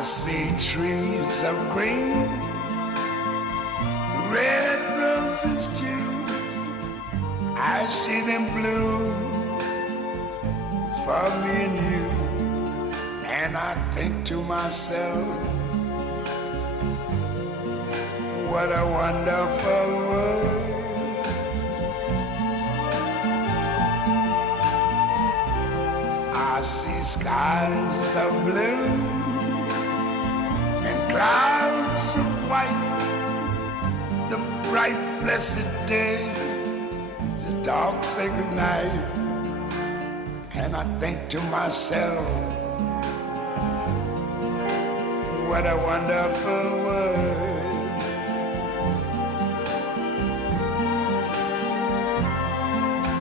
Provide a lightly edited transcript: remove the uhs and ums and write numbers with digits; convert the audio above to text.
I see trees of green, red roses too. I see them bloom for me and you. And I think to myself, what a wonderful world. I see skies of blue and clouds of white, the bright blessed day, the dark sacred night. And I think to myself, what a wonderful world.